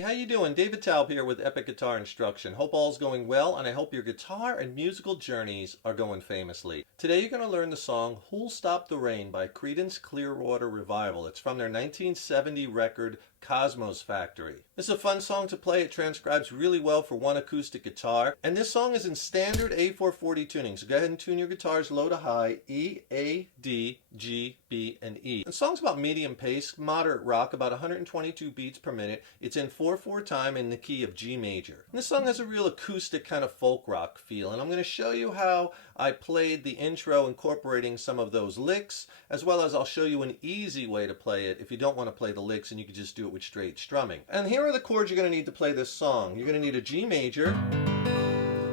How you doing? David Taub here with Epic Guitar Instruction. Hope all's going well, and I hope your guitar and musical journeys are going famously. Today you're going to learn the song Who'll Stop the Rain by Creedence Clearwater Revival. It's from their 1970 record Cosmos Factory. This is a fun song to play. It transcribes really well for one acoustic guitar, and this song is in standard A440 tuning. So go ahead and tune your guitars low to high, E, A, D, G, B, and E. The song's about medium pace, moderate rock, about 122 beats per minute. It's in 4/4 time in the key of G major. And this song has a real acoustic kind of folk rock feel, and I'm going to show you how I played the intro incorporating some of those licks, as well as I'll show you an easy way to play it if you don't want to play the licks and you can just do it with straight strumming. And here are the chords you're going to need to play this song. You're going to need a G major,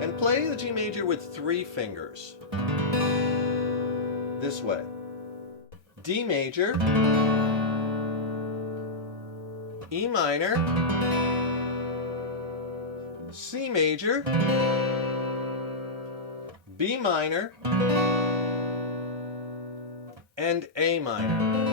and play the G major with 3 fingers. This way. D major, E minor, C major, B minor, and A minor.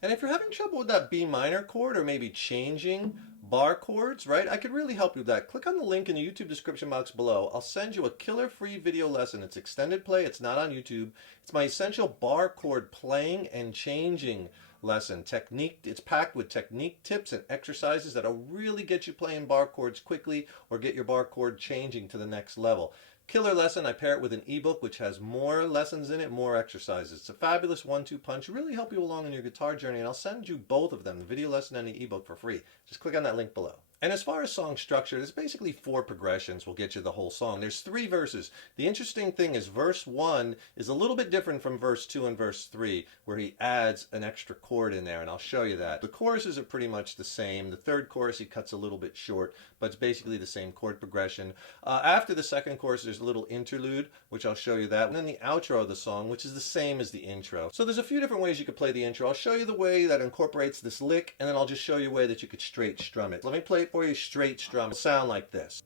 And if you're having trouble with that B minor chord, or maybe changing bar chords, right, I could really help you with that. Click on the link in the YouTube description box below. I'll send you a killer free video lesson. It's extended play. It's not on YouTube. It's my essential bar chord playing and changing lesson. Technique. It's packed with technique tips and exercises that'll really get you playing bar chords quickly or get your bar chord changing to the next level. Killer lesson. I pair it with an ebook which has more lessons in it, more exercises. It's a fabulous 1-2 punch. Really help you along in your guitar journey, and I'll send you both of them, the video lesson and the ebook, for free. Just click on that link below. And as far as song structure, there's basically 4 progressions will get you the whole song. There's 3 verses. The interesting thing is verse 1 is a little bit different from verse 2 and verse 3, where he adds an extra chord in there, and I'll show you that. The choruses are pretty much the same. The third chorus he cuts a little bit short, but it's basically the same chord progression. After the second chorus, there's a little interlude, which I'll show you that, and then the outro of the song, which is the same as the intro. So there's a few different ways you could play the intro. I'll show you the way that incorporates this lick, and then I'll just show you a way that you could straight strum it. Let me play it for you straight strum. It'll sound like this.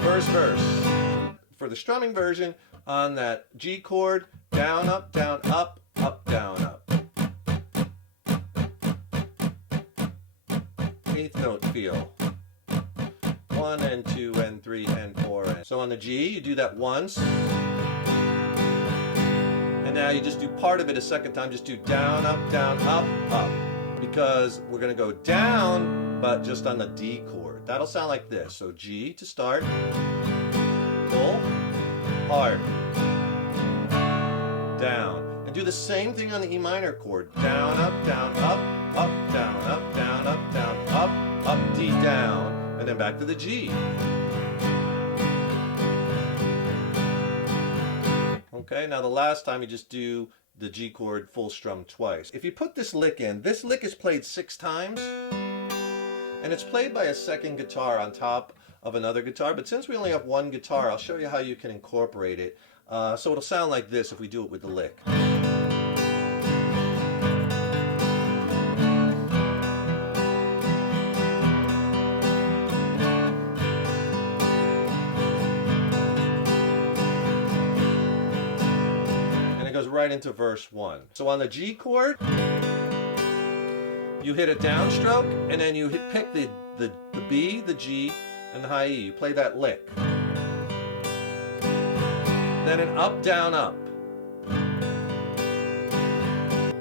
First verse. For the strumming version, on that G chord, down, up, down, up, up, down, up. 8th note feel. 1 and 2 and 3 and 4. And so on the G, you do that once. And now you just do part of it a second time. Just do down, up, up. Because we're going to go down, but just on the D chord. That'll sound like this. So G to start. Pull. Hard. Down. And do the same thing on the E minor chord. Down, up, down, up, down, up, down, up, down, up, D, down. And then back to the G. Okay, now the last time you just do the G chord full strum twice. If you put this lick in, this lick is played 6 times, and it's played by a second guitar on top of another guitar, but since we only have one guitar, I'll show you how you can incorporate it. So it'll sound like this if we do it with the lick. Right into verse 1. So on the G chord, you hit a downstroke, and then you pick the B, the G, and the high E. You play that lick. Then an up, down, up.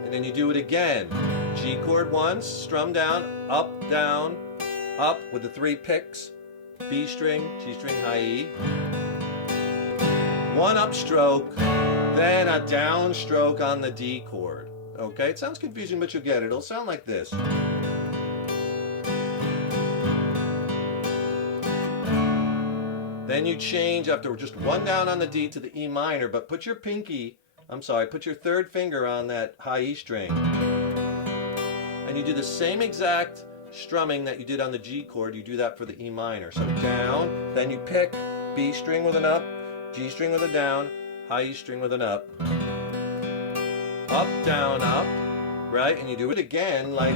And then you do it again. G chord once, strum down, up, up with the 3 picks. B string, G string, high E. 1 upstroke. Then a downstroke on the D chord. Okay, it sounds confusing, but you'll get it. It'll sound like this. Then you change after just 1 down on the D to the E minor, but put your put your 3rd finger on that high E string. And you do the same exact strumming that you did on the G chord. You do that for the E minor. So down, then you pick B string with an up, G string with a down, high E string with an up, down, up, right? And you do it again like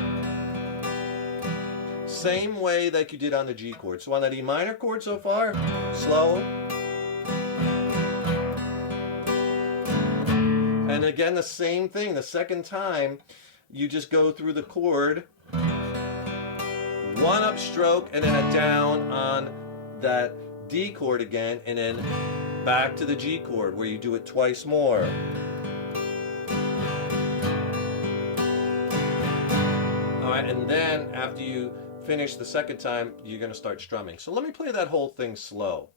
same way like you did on the G chord. So on that E minor chord so far, slow. And again, the same thing. The second time, you just go through the chord, one upstroke, and then a down on that D chord again, and then back to the G chord where you do it twice more. Alright, and then after you finish the second time, you're going to start strumming. So let me play that whole thing slow.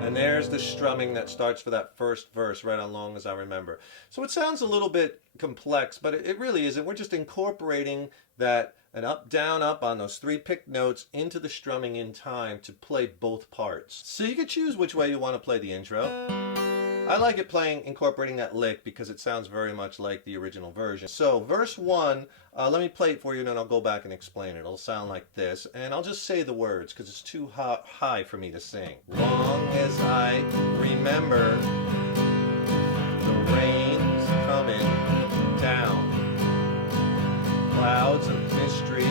And there's the strumming that starts for that first verse, right on long as I remember. So it sounds a little bit complex, but it really isn't. We're just incorporating that an up, down, up on those three picked notes into the strumming in time to play both parts. So you can choose which way you want to play the intro. I like it incorporating that lick because it sounds very much like the original version. So verse 1, let me play it for you and then I'll go back and explain it. It'll sound like this, and I'll just say the words because it's too high for me to sing. Long as I remember, the rain's coming down, clouds of mystery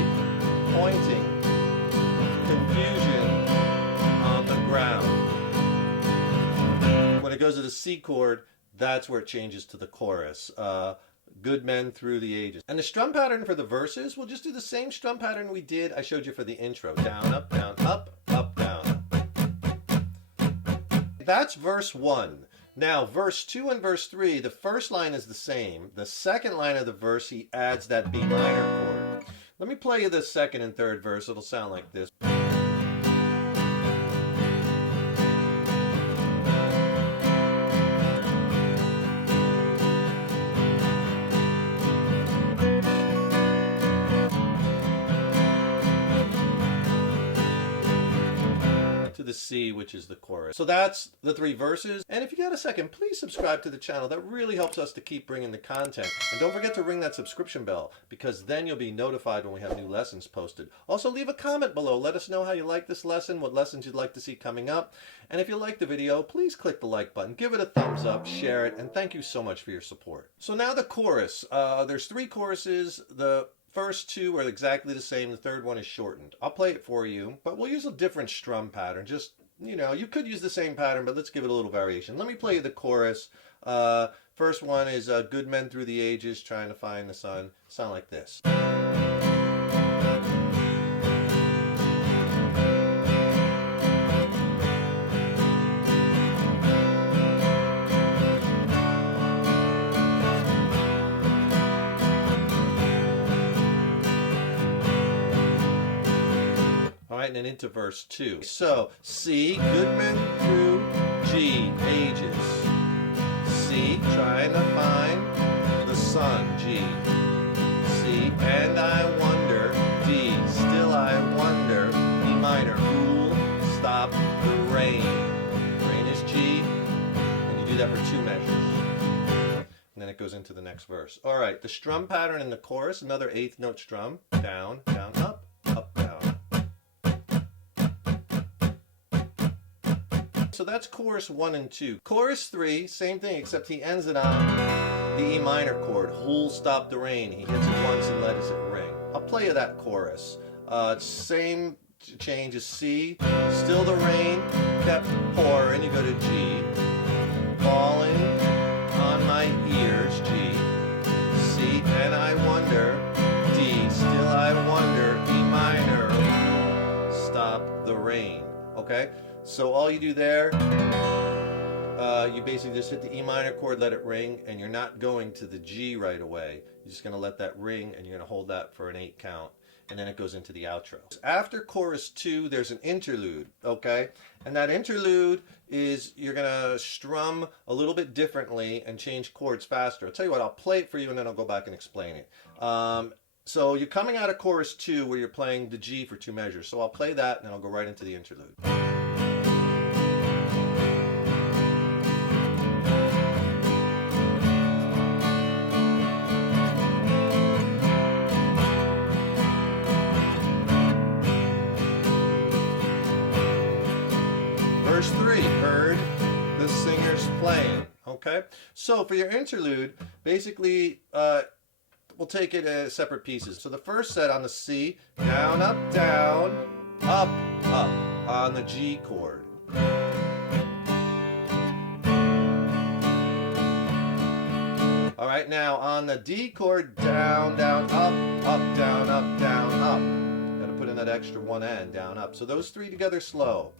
pointing, confusion on the ground. When it goes to the C chord, that's where it changes to the chorus. Good men through the ages. And the strum pattern for the verses, we'll just do the same strum pattern we did, I showed you for the intro. Down, up, up, down. That's verse 1. Now, verse 2 and verse 3, the first line is the same. The second line of the verse, he adds that B minor chord. Let me play you the second and third verse. It'll sound like this. To the C, which is the chorus. So that's the three verses. And if you got a second, please subscribe to the channel. That really helps us to keep bringing the content. And don't forget to ring that subscription bell, because then you'll be notified when we have new lessons posted. Also, leave a comment below. Let us know how you like this lesson, what lessons you'd like to see coming up. And if you like the video, please click the like button, give it a thumbs up, share it, and thank you so much for your support. So now the chorus. There's three choruses. The first two are exactly the same. The third one is shortened. I'll play it for you, but we'll use a different strum pattern. Just, you know, you could use the same pattern, but let's give it a little variation. Let me play you the chorus. First one is good men through the ages, trying to find the sun. Sound like this. And then into verse 2. So, C, good men through G, ages. C, trying to find the sun, G. C, and I wonder, D, still I wonder, E minor, Wholl, stop the rain. Rain is G, and you do that for two measures. And then it goes into the next verse. All right, the strum pattern in the chorus, another eighth note strum, down, down, up, up, down. So that's chorus 1 and 2. Chorus 3, same thing, except he ends it on the E minor chord. Wholl, stop the rain. He hits it once and lets it ring. I'll play you that chorus. Same change as C. Still the rain kept pouring. You go to G. Falling on my ears, G. C. And I wonder, D. Still I wonder, E minor. Stop the rain. Okay? So all you do there, you basically just hit the E minor chord, let it ring, and you're not going to the G right away. You're just going to let that ring, and you're going to hold that for an 8 count, and then it goes into the outro. After chorus 2, there's an interlude, okay? And that interlude is you're going to strum a little bit differently and change chords faster. I'll tell you what, I'll play it for you, and then I'll go back and explain it. So you're coming out of chorus 2 where you're playing the G for 2 measures. So I'll play that, and then I'll go right into the interlude. verse 3, heard the singers playing. Okay, so for your interlude, basically we'll take it as separate pieces. So the first set on the C, down, up, up on the G chord. All right, now on the D chord, down, up, down, up, up. Got to put in that extra one N, down, up. So those three together slow.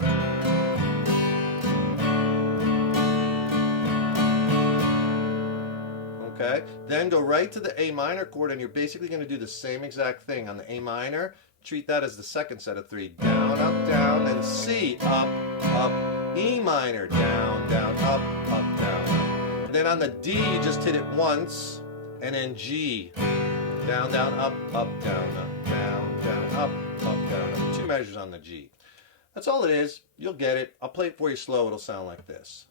Okay, then go right to the A minor chord, and you're basically going to do the same exact thing on the A minor. Treat that as the second set of three, down, and C, up, E minor, down, up, down. And then on the D, just hit it once, and then G, down, up, down, up, down. 2 measures on the G. That's all it is. You'll get it. I'll play it for you slow. It'll sound like this.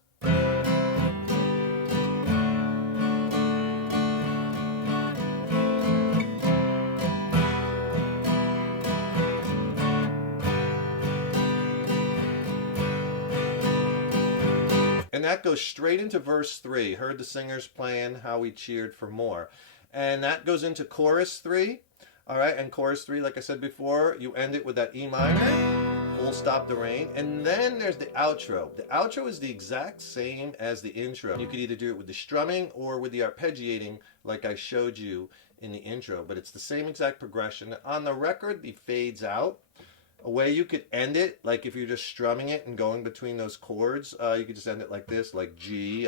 And that goes straight into verse 3. Heard the singers playing, how we cheered for more. And that goes into chorus 3. All right, and chorus 3, like I said before, you end it with that E minor, full stop the rain. And then there's the outro. The outro is the exact same as the intro. You could either do it with the strumming or with the arpeggiating like I showed you in the intro. But it's the same exact progression. On the record, the fades out. A way you could end it, like if you're just strumming it and going between those chords, you could just end it like this, like G.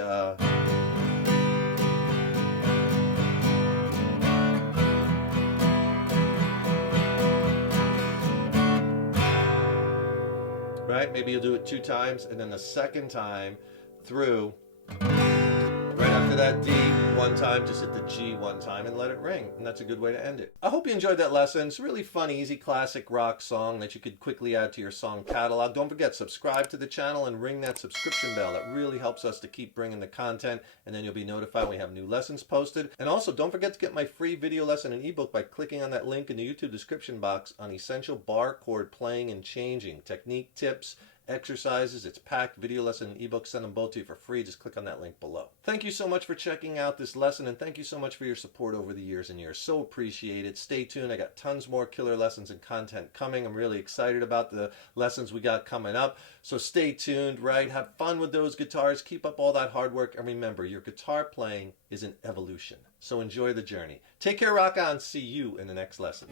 Right? Maybe you'll do it 2 times, and then the second time through, right after that D 1 time, just hit the G 1 time and let it ring. And that's a good way to end it. I hope you enjoyed that lesson. It's a really fun, easy, classic rock song that you could quickly add to your song catalog. Don't forget, subscribe to the channel and ring that subscription bell. That really helps us to keep bringing the content, and then you'll be notified when we have new lessons posted. And also, don't forget to get my free video lesson and ebook by clicking on that link in the YouTube description box on essential bar chord playing and changing, technique tips, exercises. It's packed. Video lesson and ebook. Send them both to you for free. Just click on that link below. Thank you so much for checking out this lesson, and thank you so much for your support over the years and years. So appreciate it. Stay tuned. I got tons more killer lessons and content coming. I'm really excited about the lessons we got coming up. So stay tuned, right? Have fun with those guitars. Keep up all that hard work. And remember, your guitar playing is an evolution. So enjoy the journey. Take care, rock on. See you in the next lesson.